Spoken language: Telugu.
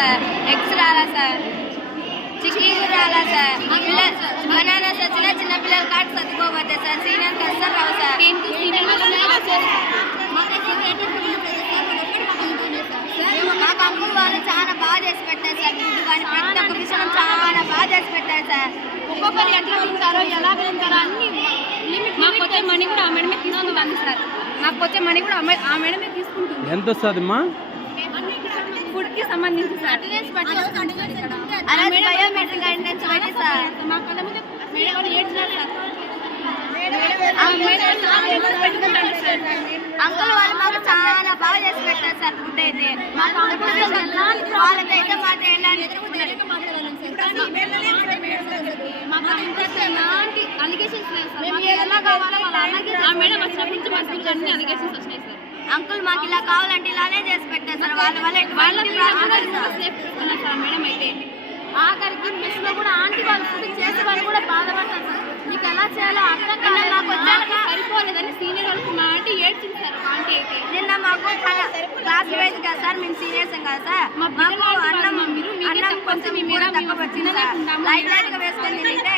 సార్ ఎగ్స్ రాలా సార్ చికెన్ కూడా రాలా సార్. పిల్లలు బనానా సార్ చిన్న చిన్న పిల్లలు కాటు సర్దుకోబోతే సార్ సీనియర్స్ అస్సలు రావు సార్. మాకు వాళ్ళు చాలా బాగా చేసి పెట్టారు సార్. ఫుడ్ కానీ ప్రతి ఒక్క విషయం చాలా బాగా చేసి పెట్టారు సార్. ఒక్కొక్కరు ఎట్లా తింటారో ఎలా తింటారో అన్ని మాకు వచ్చే మనీ కూడా ఆ మేడమే తీసుకుంటాను సార్. మాకు వచ్చే మనీ కూడా ఆ మేడమే తీసుకుంటుంది. ఎంత వస్తుందమ్మా? ఫుడ్ కి సంబంధించి సార్. బయోమెట్రిక్ అటెండెన్స్ పెట్టి సార్ మా కళ్ళ మీద మేడం వాళ్ళు ఏడ్చినారు సార్. అంకుల్ వాళ్ళు మాకు చాలా బాగా చేసి పెట్టారు సార్ ఫుడ్ అయితే. వాళ్ళకైతే ఎలాంటి అలిగేషన్స్ లేదు. సార్. మాకు ఎలా కావాలో అలా అలాగే ఆ మేడం వచ్చినప్పటి నుంచి మా స్కూల్ అన్ని అలిగేషన్స్ వచ్చినాయి సార్. అంకుల్ మాకు ఇలా కావాలంటే ఇలానే చేసి పెట్టారు సార్ వాళ్ళ వల్ల ఎటువంటి మేడం అయితే. ఆఖరికి మెస్లో కూడా ఆంటీ వాళ్ళు ఫుడ్ చేసే వాళ్ళు కూడా బాధపడతారు సార్. మీకు ఎలా చేయాలో అర్థం కాలేదు. మాకు మాకు సరిపోలేదని సీనియర్ వాళ్ళకి మా ఆంటీ ఏడ్చింది సార్ ఆంటీ అయితే. నిన్న మాకు క్లాస్ వైజ్ కదా సార్ మేము సీనియర్స్ కదా సార్. మా మాకు అన్నం అన్నం కొంచెం తక్కువ వచ్చింది. లైట్ లైట్గా వేసుకొని తింటే